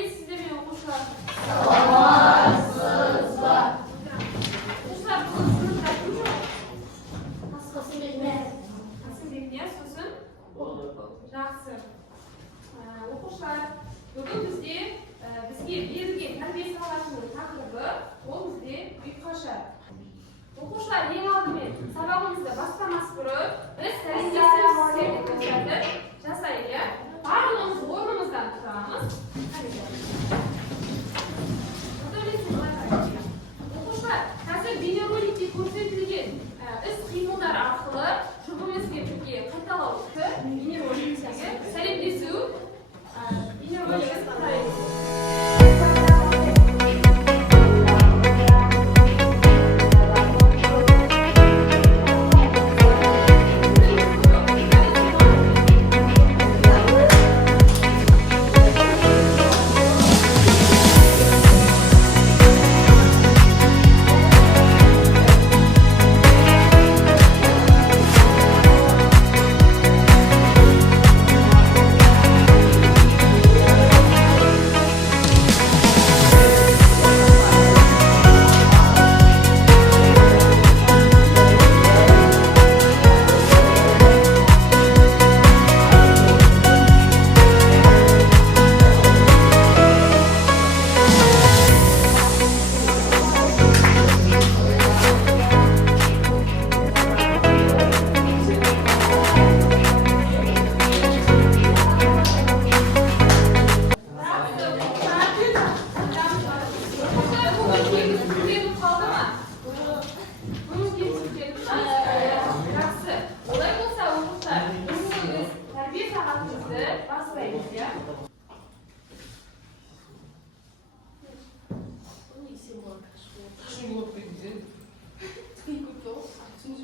Сәлеметсіздер ме оқушылар? Саламатсыз ба? Оқушылар, бүгін сыныпта кім жоқ? Қасымбек. Қасымбек, не сосын? Жақсы. Оқушылар, бүгін бізге берілген тәрбие сағатының тақырыбы ол бізде ұйқашар. Оқушылар, ең алдымен сабағымызды бастамас бұрын біз сәлемдесіп көрсетіп жасайық. Барлығымыз орнымыздан тұрамыз. Оқушылар, қазір бейнероликте көрсетілген іс-қимылдар арқылы жұбымызбен бірге қайталаушы бейнероликтегі сәлемдесу бейнеролигін қараймыз.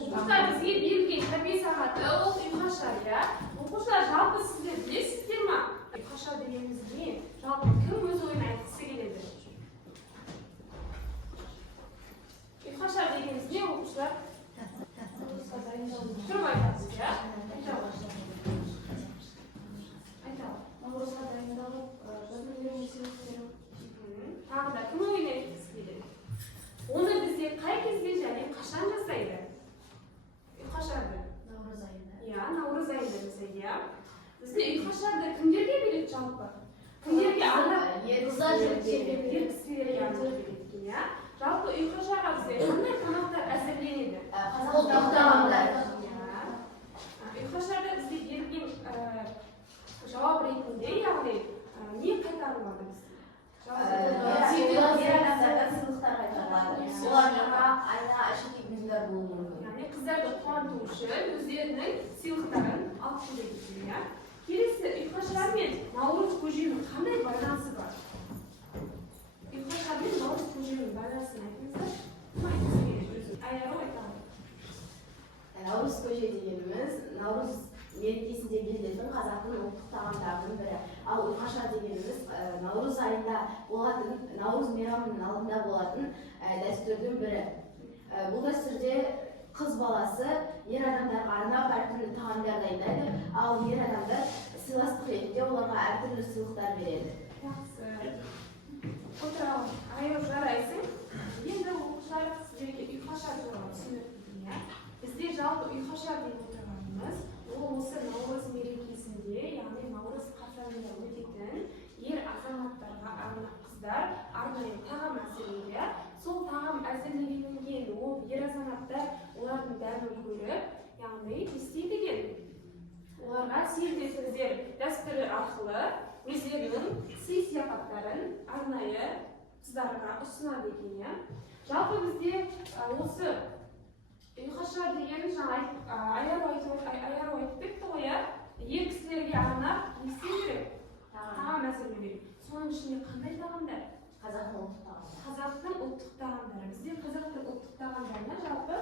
Оқушылар, бізге берілген тәрбие сағаты ол ұйқашар, иә? Оқушылар, жалпы сіздер білесіздер ме? Ұйқашар дегеніміз не? Жалпы кім өз ойын айтқысы келеді? Ұйқашар дегеніміз не, оқушылар? Тұрып айтасыз, иә? Айталық. Наурызға дайындалып, жазбалармен сыйлықтарым. Тағы да кім ойын айтқысы келеді? Оны бізде қай кезде және қашан жасайды? Ұйқашарды. Наурыз айында. Иә, наурыз айында жасайды, иә. Бізде ұйқашарды кімдерге береді жалпы? Кімдерге арнап? Қыздар жігіттерге Ер кісілерге арнап береді екен, иә. Жалпы ұйқашарға бізде қандай тамақтар әзірленеді? Ұлттық тағамдар. Ұйқашарда бізде берілген жауап ретінде, яғни не қайтарылады бізде? Сыйлықтардан сыйлықтар қайтарылады. Олар жаңа айна әшекей бұйымдар болуы мүмкін. Яғни қыздарды қуанту үшін өздерінің сыйлықтарын алып келеді екен, иә. Келесі, ұйқашар мен наурыз көженің қандай байланысы бар? Ұйқашар мен наурыз көженің байланысын айтыңыздар. Аяғы айтамын. Наурыз көже дегеніміз наурыз мерекесінде берілетін қазақтың ұлттық тағамдарының бірі. Ал ұйқашар дегеніміз наурыз айында болатын, наурыз мейрамының алдында болатын дәстүрдің бірі. Бұл дәстүрде қыз баласы ер адамдарға арнап әртүрлі тағамдар дайындайды, ал ер адамдар сыйластық ретінде оларға әртүрлі сыйлықтар береді. Жақсы. Отырalım. Аяқ жарайсың. Енді оқушылар сіздерге ұйқашар туралы түсіндірдім, иә. Бізде жалпы ұйқашар деп отырғанымыз ол осы наурыз мерекесінде, яғни наурыз қарсаңында өтетін ер азаматтарға арнап қыздар арнайы тағам әзірлейді. Сол тағам әзірленгеннен кейін ол ер азаматтар олардың дәмін көріп, яғни не істейді екен? Оларға сыйлы сөздер дәстүрі арқылы өздерінің сый-сияпаттарын арнайы қыздарға ұсынады екен. Жалпы бізде осы ұйқашар деген жаңа аяр айтып кетті ғой, ер кісілерге арнап не істеу керек? Тағам әзірлеу керек. Соның ішінде қандай тағамдар? Қазақтың ұлттық тағамдары. Қазақтың ұлттық тағамдары. Бізде қазақтың ұлттық тағамдарына жалпы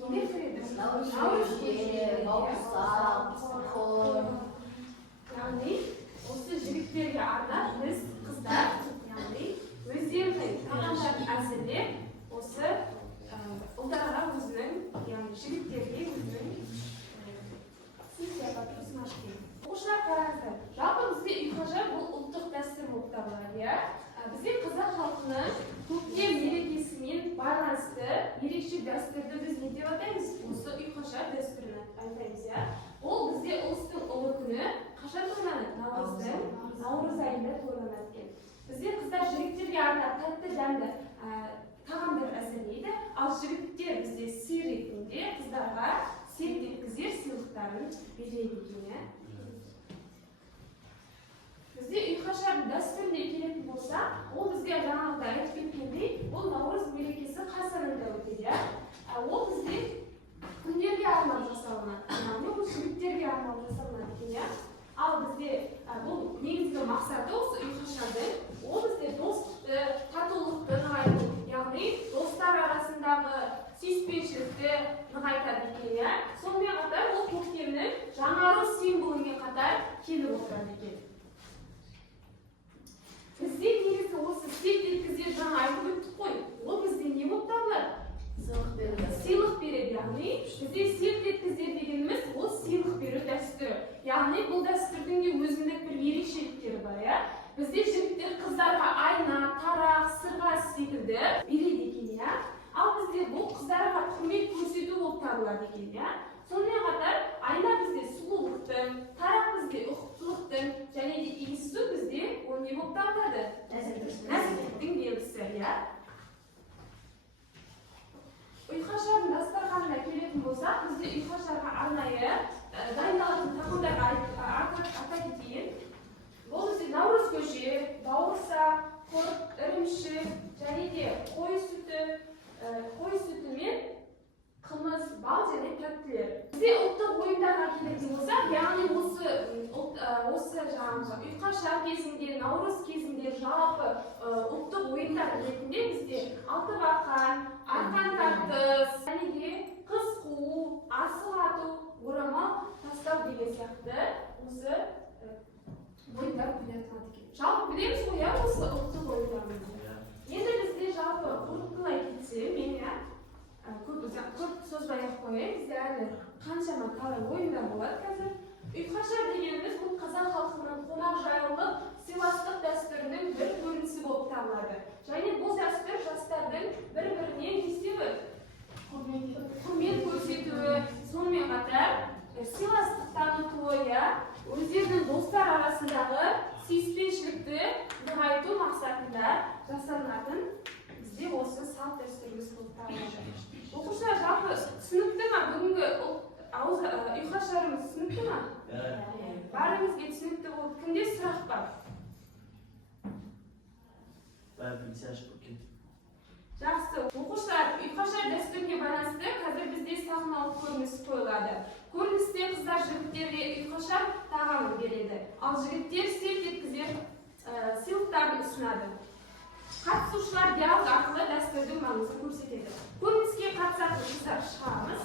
нелер кіреді? Наурыз көже, бауырсақ, қор. Яғни осы жігіттерге арнап біз қыздар, яғни өздерінің тағамдарын әзірлеп, осы ұлдарға өзінің, яғни жігіттерге өзінің сый-сияпатын ұсынады екен. Оқушылар, қараңыздар, жалпы бізде ұйқашар бұл ұлттық дәстүр болып табылады, иә? жігіттер, бізде қазақ халқының көктем мерекесімен байланысты ерекше дәстүрді біз не деп атаймыз? Осы ұйқашар дәстүрін айтаймыз, иә. Ол бізде ұлыстың ұлы күні қашан тойланады? Наурыз айында тойланады екен. Бізде қыздар жігіттерге арнап тәтті дәмді тағамдар әзірлейді, ал жігіттер бізде сый ретінде қыздарға серт еткізер сыйлықтарын береді екен. Бізде ұйқашардың дәстүріне келетін болса, ол бізге жаңағыда айтып кеткендей, ол наурыз мерекесі қарсаңында өтеді. Ол бізде күндерге арнап жасалынады, яғни бұл жігіттерге арнап жасалынады екен. Ал бізде бұл негізгі мақсаты осы ұйқашардың, ол бізде достықты, татулықты нығайту, яғни достар арасындағы сүйіспеншілікті нығайтады екен. Сонымен қатар ол көктемнің жаңару символымен қатар келіп отырады екен. Бізде негізі осы серт еткізер жаңа айтып өттік қой. Ол бізде не болып табылады? Сыйлық береді, яғни бізде серт еткізер дегеніміз ол сыйлық беру дәстүрі. Яғни бұл дәстүрдің де өзіндік бір ерекшеліктері бар, иә. Бізде жігіттер қыздарға айна, тарақ, сырға секілді береді екен, иә. Ал бізде бұл қыздарға құрмет көрсету болып табылады екен, иә. Сонымен қатар айна бізде сұлулықтың, тарақ бізде ұқыптылықтың, және де иіссу бізде ол не болып табылады? Нәзіктіктің белгісі, иә. Ұйқашардың дастарханына келетін болсақ, бізде ұйқашарға арнайы дайындалатын тағамдарға ата кетейін. Бұл бізде наурыз көже, бауырсақ, құрт, ірімшік, және де қой сүті мен қымыз, бал және тәттілер. Бізде ұлттық ойындарға келетін болсақ, яғни осы жаңағы ұйқашар кезінде, наурыз кезінде жалпы ұлттық ойындар ретінде бізде алты бақан, арқан тартыс, және де қыз қуу, асық ату, орамал тастау деген сияқты осы ойындар ойнатылады екен. Жалпы білеміз ғой, осы ұлттық ойындарымызды. Енді бізде жалпы қорытындылай кетсем, мен көп созбай-ақ қояйын, бізде әлі қаншама талай ойындар болады қазір. Ұйқашар дегеніміз бұл қазақ халқының қонақжайлылық, сыйластық дәстүрінің бір көрінісі болып табылады. Және бұл дәстүр жастардың бір-біріне не істеуі? Құрмет көрсетуі, сонымен қатар сыйластық танытуы, өздерінің достар арасындағы сүйіспеншілікті нығайту мақсатында жасалынатын бізде осы салт дәстүріміз болып табылады. Оқушылар жалпы түсінікті ме? Бүгінгі ұйқашарымыз түсінікті ме? Бәріңізге түсінікті болды. Кімде сұрақ бар? Жақсы. Оқушылар ұйқашар дәстүріне байланысты қазір бізде сахналық көрініс қойылады. Көріністе қыздар жігіттерге ұйқашар тағамын береді, ал жігіттер серт еткізер сыйлықтарын ұсынады. Қатысушылар диалог арқылы дәстүрдің маңызын көрсетеді. Көрініске қатысатын қыздар шығамыз.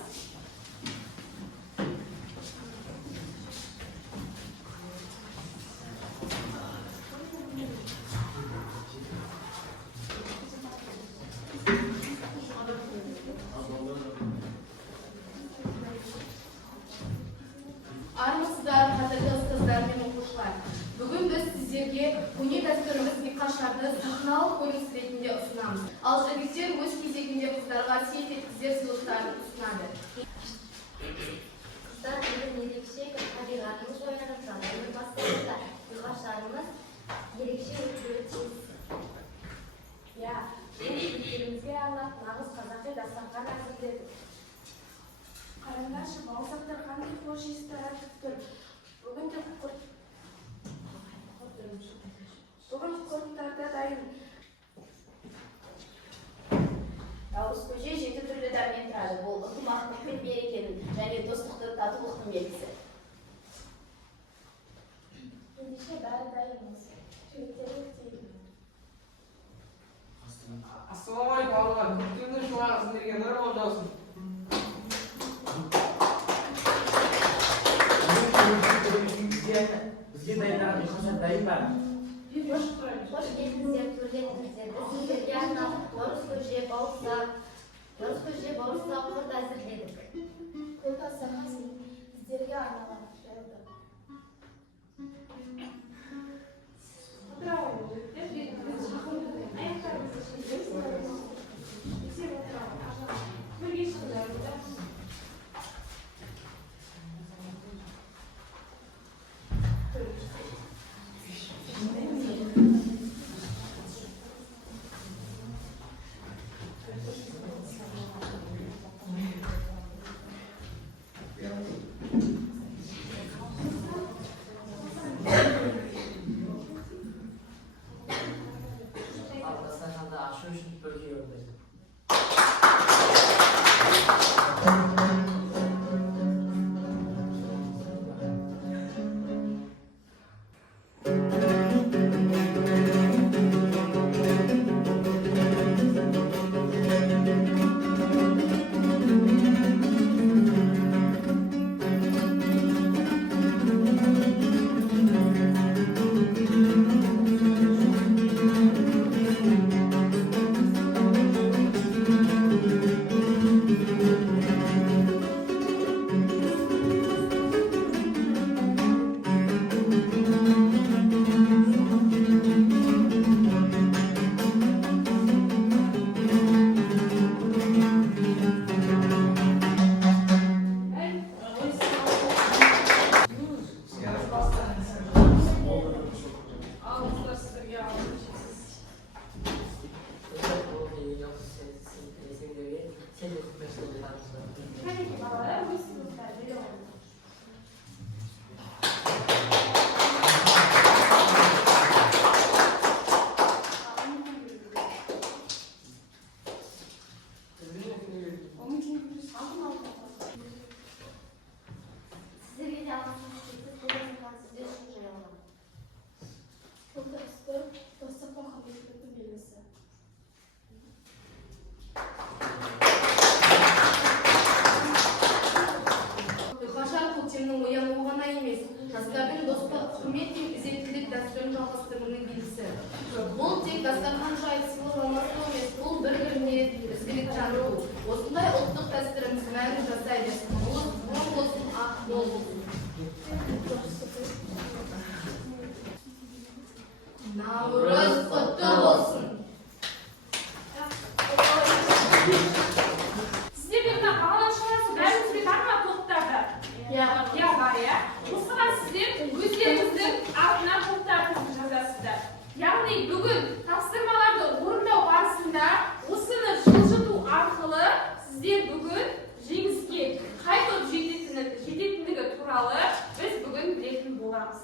Армысыздар, қадірлі ұстаздар мен оқушылар. Бүгін біз сіздерге көне дәстүріміз ұйқашарды сахналық көрініс ретінде ұсынамыз. Ал жігіттер өз кезегінде қыздарға серт еткізер сыйлықтарын ұсынады. Қыздар бүгін ерекше табиғатымыз оянып жатыр. Бастапқыда ұйқашарымыз ерекше өтуі тиіс. Жігіттерімізге арнап нағыз қазақи дастархан әзірледік. Қараңдаршы, бауырсақтар қандай хош иіс таратып тұр. Бүгін құрттар да дайын. Наурыз көже 7 түрлі дәмнен тұрады. Бұл ынтымақтық пен берекенің және достықты, татулықтың белгісі. Ендеше бәрі дайын болсын. Жігіттерге күтейік. Ассалаумағалейкум балалар. Көктемнің шуағы сіздерге нұр болып жаусын. Бізге дайындаған ұйқашар дайын ба? Қош келдіңіздер, төрлетіңіздер. Сіздерге арнап наурыз көже, бауырсақ, құрт әзірледік. Құрт асамыз сіздерге арналған жайылды. Отыра қойыңыз, жігіттер. Shuning uchun birga yordaydi. Alkışlar sizlerge alkışlar. Hadi ki baba, bu sınıflar böyle oldu. Onun için bir sakın alın. Sizlerge de almışsınız. Sizlerge şunu alalım. Fotoğrafı WhatsApp'a haberlerini belirse. Қашан көктемнің оянуы ғана емес, жастардың достық, құрмет пен ізеттілік дәстүрін жалғастыруының белгісі. Бұл тек дастархан жайып сыйлық алмасу емес, бұл бір-біріне ізгілік таныту. Осындай ұлттық дәстүріміз мәңгі жасай берсін. Ұлыс мол болсын, ақ мол болсын. Наурыз құтты болсын. Sizlerge bir tane bağlan şurası, bәріңізге бар ма топтарда? Я Ya var ya. Осыған сіздер өздеріңіздің атына топтарыңызды жазасыздар. Яғни бүгін тапсырмаларды орындау барысында осыны жылжыту арқылы сіздер бүгін жеңіске қай топ жететіндігі туралы біз бүгін білетін боламыз.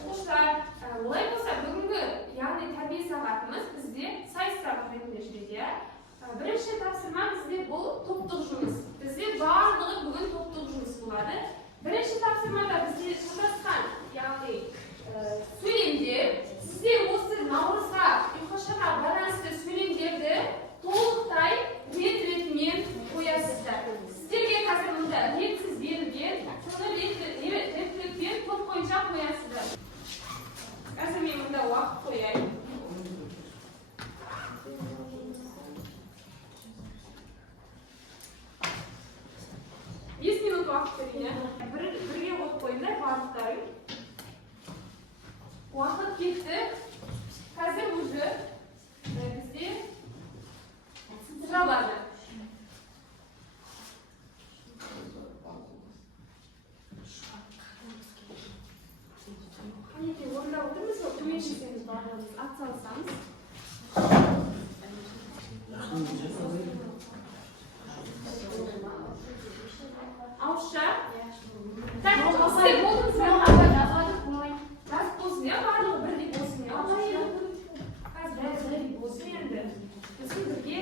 Оқушылар, олай болса бүгінгі яғни тәрбие сағатымыз бізде сайыс сабақ ретінде жүреді. Бірінші тапсырма бізде бұл топтық жұмыс. Бізде барлығы бүгін топтық жұмыс болады. Бірінші тапсырмада бізде шатасқан, яғни сөйлемдер. Сіздер осы наурызға, ұйқашаға байланысты сөйлемдерді толықтай рет-ретімен қоясыздар. Сіздерге қазір мұнда ретсіз берілген, соны рет-ретпен топ бойынша қоясыздар. Қазір мен мұнда уақыт қояйын. Уақыт берейін. Бірге от қойыңдар барлықтарың. Уақыт кетті. Қазір уже бізде сұралады. Қанекей орында отырмыз ғой, төмен шесеміз барлығымыз атсалысамыз. Ауызша. Так, сіздер болдыңыздар ма? Жазып болсын, я барлығы бірдей болсын. Қазір бірдей болсын енді. Біздің бірге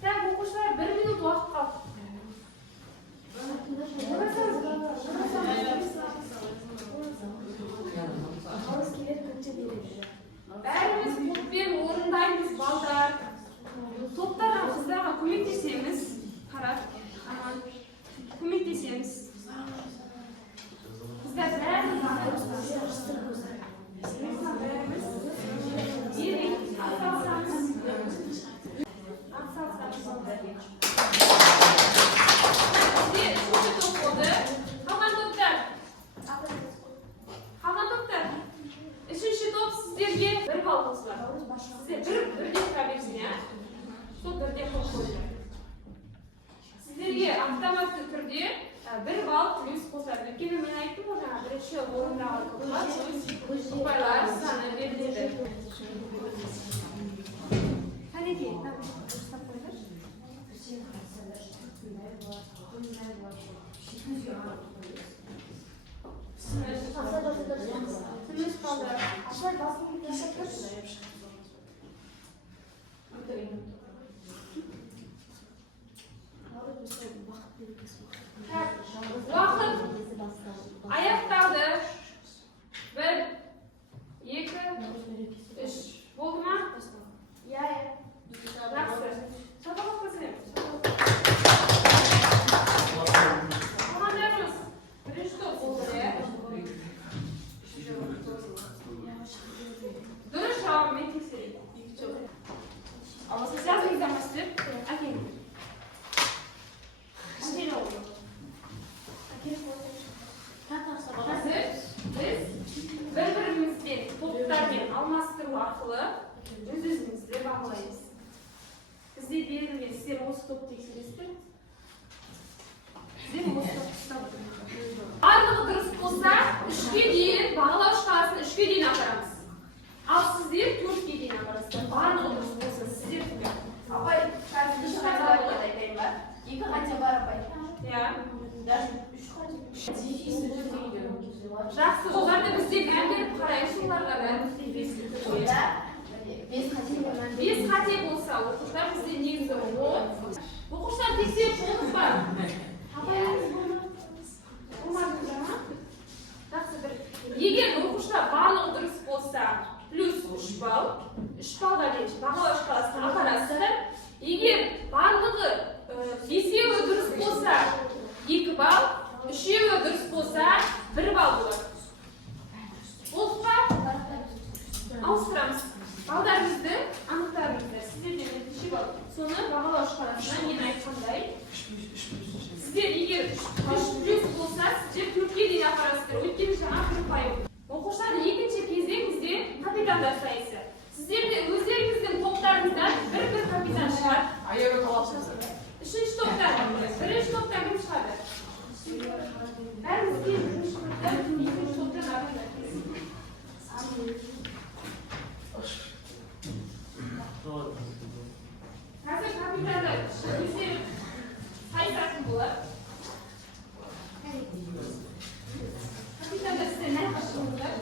Так, оқушылар 1 минут уақыт қалды. Бәріміз топпен орындаймыз, балдар. Топтарға қыздарға көмектесеміз. Қарап, көмектесеміз. Қыздар бәріміз Үшінші топ сіздерге 1 балл қосылады. Сіздер бірден тұра берсін, иә? Сол бірден қосылады. Сіздерге автоматты түрде 1 балл плюс қосады. Өйткені мен айттым ғой жаңа бірінші орындағы ұпайлар саны беріледі. Қанекей, ұстап қойыңдаршы. Сізді kaldı. Aşağı basın bir teşekkür. Vaqt oyoqdagi 1, 2, 3 bo'ldimi? Yaxshi. Chatoq qilsin. Komandirimiz birinchi to'p bo'ldi. Durish davom eting. Siz yozingizdan aking. Aking oldu. Hazır biz bir-birimizden toplarken almastırma arqılı öz-özümüzle bağlayız. Bizde berilgan sizlar o'z top tekshirsizlar. Sizlar o'z top hisoblaysiz. Bарлығы dұрыс болса, 3-ге дейін бағалау шкаласын 3-ге дейін апарамыз. Ал сіздер 4-ге дейін апарасыздар. Барлығы дұрыс болса, сіздер Апай, қазір үш қанша болады айтайын ба? Екі қанша бар апай? иә. Даже үш қанша? Жақсы, оларды бізде мән беріп қарайық оларға да. Ойда бес қанша бар? 5 қате болса, оқушылар бізде негізі 10. Оқушылар тексеріп болдық па? Апайыңыз болмады ма? Жақсы бір. Егер оқушылар барлығы дұрыс болса, плюс 3 балл, 3 баллға дейін бағалау шкаласына апарасыздар. Егер барлығы 5-еуі дұрыс болса, 2 балл, 3-еуі дұрыс болса, 1 балл болады. Болды па? Ауыстырамыз. Балдарымызды анықтарыңыздар. Сіздерден нәтиже бар. Соны бағалау шкаласына мен айтқандай. Сіздер егер 3 плюс болса, сіздер 4-ге дейін апарасыздар. Өйткені жаңа бір пайым. Оқушылардың екінші кезең бізде капитандар сайысы. Сіздерде өздеріңіздің топтарыңыздан бір капитан шығады. Аяғы талапсыз. Үшінші топтан, бірінші топтан кім шығады? Бәрімізге бірінші топтан, екінші топтан адамдар келсін. Қазір капитандар өздері сайысатын болады. Капитандар сіздер нәр қашыңыздар.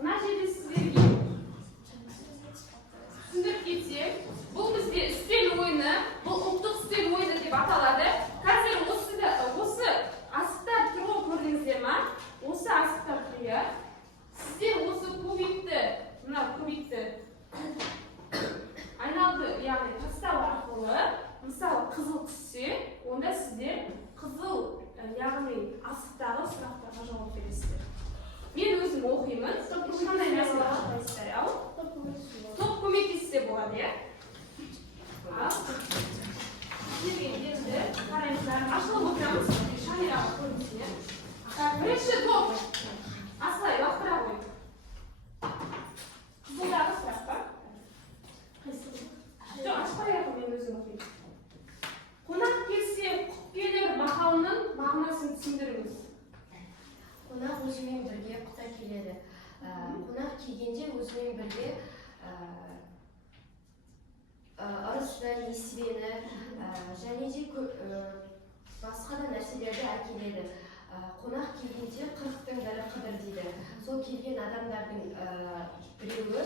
Мына жерде сіздерге түсіндіріп кетсек, бұл бізде үстел ойыны, бұл ұлттық үстел ойыны деп аталады. Қазір осы асықтар тұрғы көрдіңіздер ма? Осы асықтар тұры. Сіздер осы кубикті, мына кубикті айналды, яғни тастау арқылы, мысалы қызыл түссе, онда сіздер қызыл, яғни асықтағы сұрақтарға жауап бересіздер. Мен өзім оқимын, қандай мәселе қойсыздар, ау? Топ көмектессе болады, иә? Енді қараймыздар, ашылып отырамыз, шамираға көрінсін, иә? Бірінші топ, асылай, лақтыра қой. Қызылдағы сұрақ па? Жоқ, ашпай ақ, мен өзім оқимын. Қонақ келсе, құт келер мақалының мағынасын түсіндіріңіз. Қонақ өзімен бірге құта келеді. Қонақ келгенде өзімен бірге ырысты, несібені және де басқа да нәрселерді әкеледі. Қонақ келгенде қырықтың бірі қыдыр дейді. Сол келген адамдардың біреуі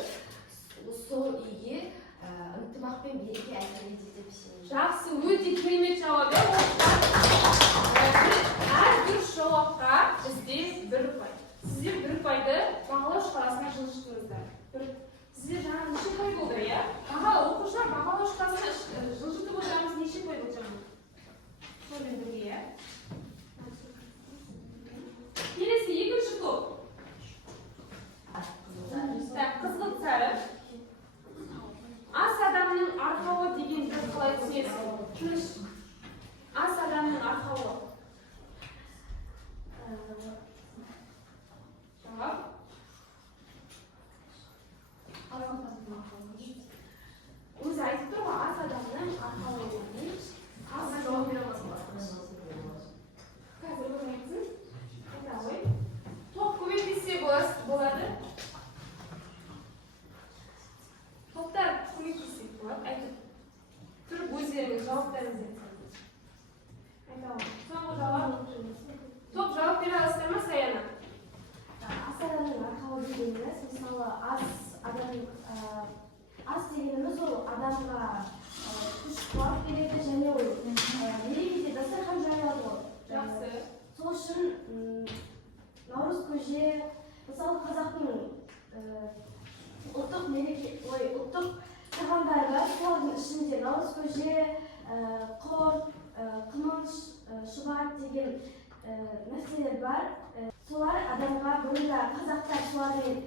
сол үйге ынтымақ пен береке әкеледі деп сенемін. Жақсы, өте керемет жауап. Әр дұрыс жауапқа бізде 1 ұпай. Сіздер 1 ұпайды бағалау шкаласына жылжытыңыздар. Сіздер жаңа неше ұпай болды, иә? Оқушылар бағалау шкаласына жылжытып отырамыз, неше ұпай болды жаңа? Сонымен бірге, иә? Келесі екінші топ. Қызғылт сары. Ас адамның арқауы дегенді қалай түсінесіз? Тыныш. Ас адамның арқауы. Жауап. Өзі айтып тұр ғой, ас адамның арқауы дегенді. Ас жауап бере алмасын. үшін наурыз көже, мысалы қазақтың ұлттық ұлттық тағамдары бар. Солардың ішінде наурыз көже, құрт, қымыз, шұбат деген нәрселер бар. Солар адамға бұрында қазақтар солармен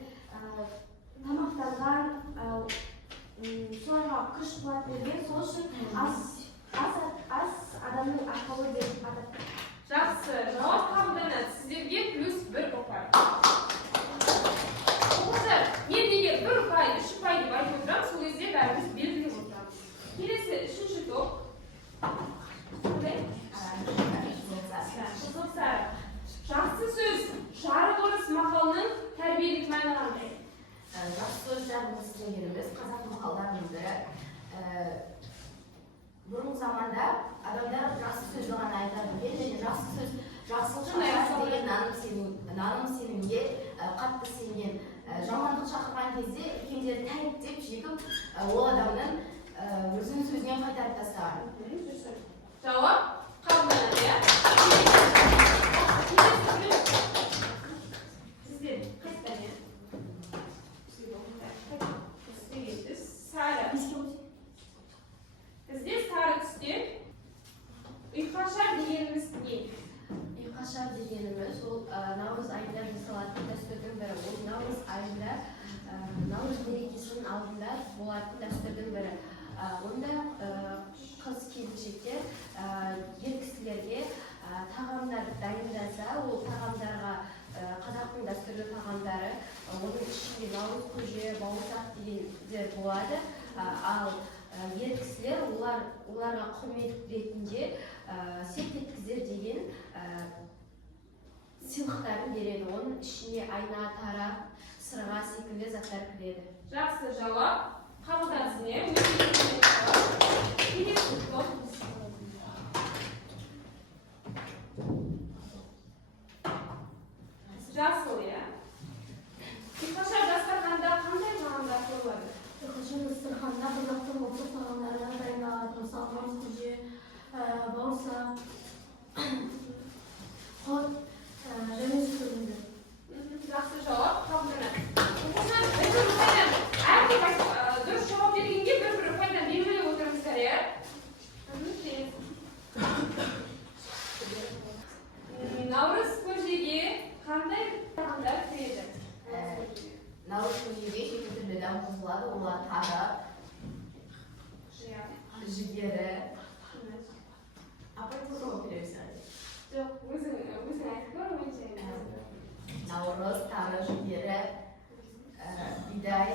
тамақтанған, соларға күш қуат берген. Сол үшін ас адамның ақылы деп атап. Жақсы, жауап қабылданады. Сіздерге +1 ұпай. Оқушылар, мен егер 1 ұпай, 3 ұпай деп айтып отырамын, сол кезде бәріміз белгілеп отырамыз. Келесі 3-ші топ. Қызыл сары. Жақсы сөз. Жарық орыс мақалының тәрбиелік мәні қандай? Жақсы сөз жарымыз дегеніміз қазақ мақалдарының бірі. Бұрынғы заманда адамдар жақсы сөзді ғана айтады екен, және жақсы сөз жақсылық деген наным сенімге қатты сенген. Жамандық шақырған кезде үлкендері тәйіп деп жегіп, ол адамның өзінің сөзінен қайтарып тастаған. Жауап қабылданады, иә? Сіздер қайттан, иә? Сары. Бізде сары түсте ұйқашар дегеніміз не? Ұйқашар дегеніміз ол наурыз айында жасалатын дәстүрдің бірі. Ол наурыз айында наурыз мерекесінің алдында болатын дәстүрдің бірі. Онда қыз келіншектер ер кісілерге тағамдар дайындаса, ол тағамдарға қазақтың дәстүрлі тағамдары, оның ішінде наурыз көже, бауырсақ дегендер болады. Ал ер кісілер оларға құрмет ретінде серт еткізер деген сыйлықтарын береді. Оның ішіне айна, тарақ, сырға секілді заттар кіреді. Жақсы жауап. Қабылдансын, келесі топ. Жасыл, иә? Ұйқашар дастарханда қандай тағамдар қойылады? Ұйқашар дастарханда қазақтың ұлттық тағамдары дайындалады. Мысалы, наурыз көже, бауырсақ, құрт және сүт. Жақсы жауап қабылданады. Оқушылар, 1 ұпайдан әркім дұрыс жауап бергенге 1 ұпайдан белгілеп отырыңыздар, иә? Наурыз көжеге қандай тағамдар кіреді? Наурыз көжеге жеті түрлі дәм қосылады. Олар тары, жүгері. Апай қосып оқып бересің. Жоқ, өзің айтып көр, ойынша айтып. Наурыз, тары, жүгері, бидай.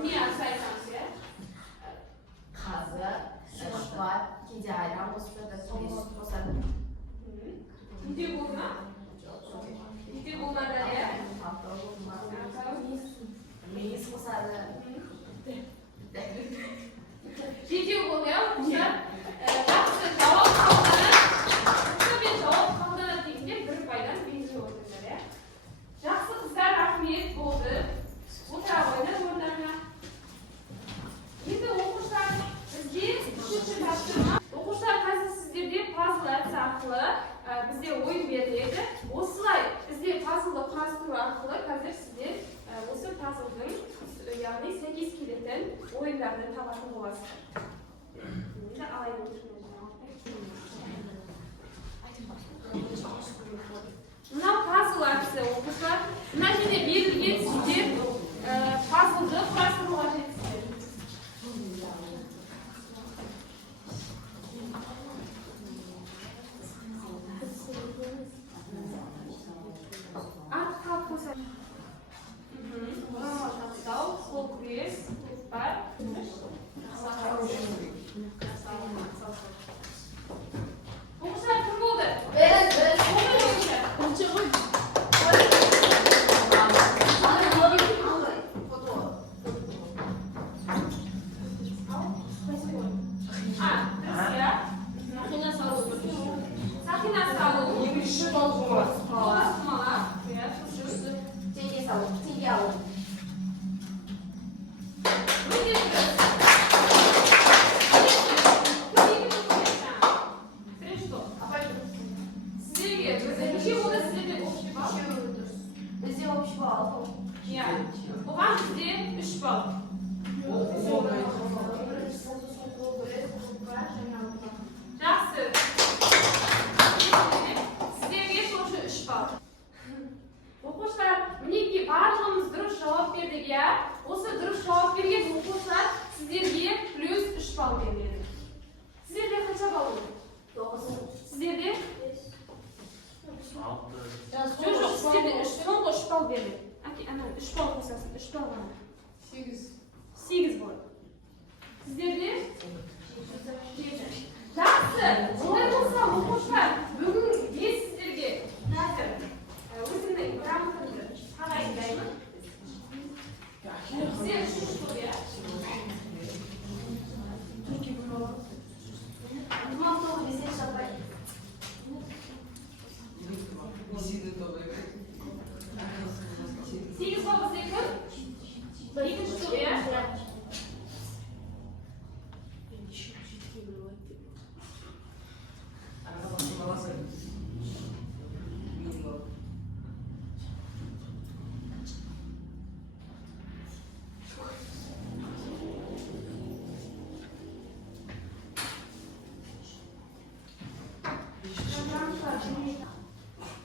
Не айтсаңыз, иә? Қазы, шұбат, кейде айран қосып жатады, сүт қосады. Үйде болды ма? Үйде болмады, иә? Мейіз қосады. Жетеу болды, иә? Оқушылар, жақсы жауап қабылданады. Мен жауап қабылданады дегенде 1 ұпайдан белгілеп отырыңыздар, иә? Жақсы қыздар, рахмет болды. Отыра қойыңдар орындарына. Енді оқушылар, бізде 3-ші тапсырма. Оқушылар, қазір сіздерде пазл әдісі арқылы бізде ойын беріледі. Осылай бізде пазлды құрастыру арқылы қазір сіздер осы пазлдың, яғни сәйкес келетін ойындарды табатын боласыздар. Енді алайын мынау пазл әдісі, оқушылар. Мына жерде берілген сіздер пазлды құрастыруға жетсіздер. Артқа қалып қойса. Жақтау, қол күрес, бар. Оқушылар кім болды? Сақина салу. Екінші балғыма. Теңге салу, теңге алу. Бірінші топ. bol berdik. Aka, ana 3 bol qo'sasin, 3 bol mana. 8. 8 bol. Sizlarda? 7. Yaxshi. Shunday bo'lsa, o'quvchilar, bugun men sizlarga ta'sir o'zimni gрамотамni qarayman. Sen shu qo'ya. Nima to'g'ri desang shapay. Nisidir to'g'ri. 8 bol bizga kim? Ikkinchi to'g'ri.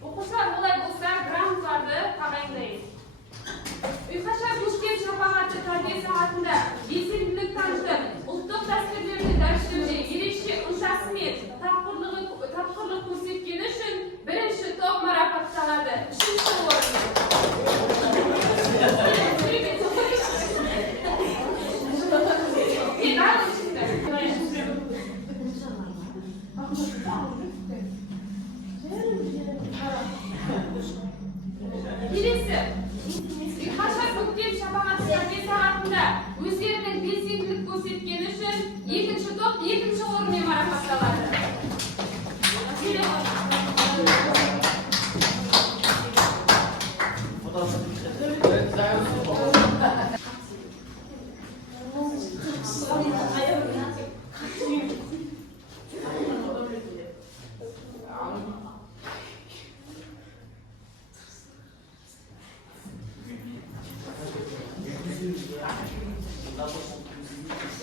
O'quvchilar bo'lay bo'lsa, gramotlarni qaranglaymiz. Uyqashar Toshkent shaharida tarbiya soatida belsizlik tanishdi. Ultiq dasturlarni dasturchi erishga intasmet tadbirlik ko'rsatgani uchun birinchi top marafotlanadi. 3-chi o'rinda. Birisi, Uyqashar Toshkent shaharida tarbiya soatida o'zlarining belsizlik ko'rsatgani uchun 2-chi top 2-chi o'ringa marafotlanadi.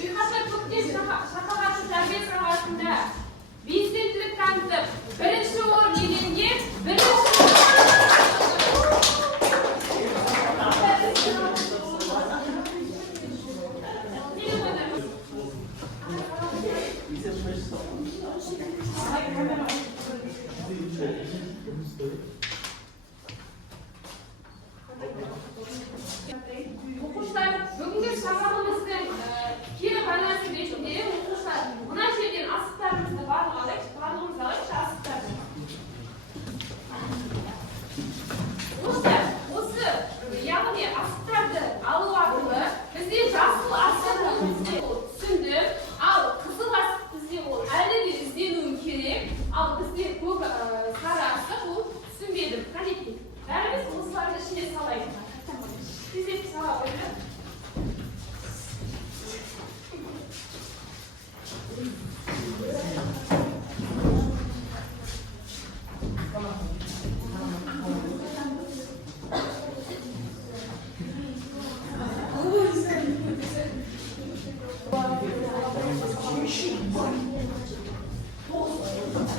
Uyqashar Toshkent shaharida tarbiya soatida belsizlik tanitib, birinchi o'rin egenga o'quvchilar bugungi sabatimizning kiri balansi deyishdi. O'quvchilar mana shu yerdan asblarimizni barlig'imizni olish asblarni. O'zi ya'ni asblarni alohida bizga jasur asblarni tushundim. Al qizil asb bizga albatta izlanuvim kerak. Al bizga ko'p sara asb bu tushunmadim. Qaniki? Barimiz o'zlarini ishga solaylik. Sizga savol berdim.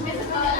Mesela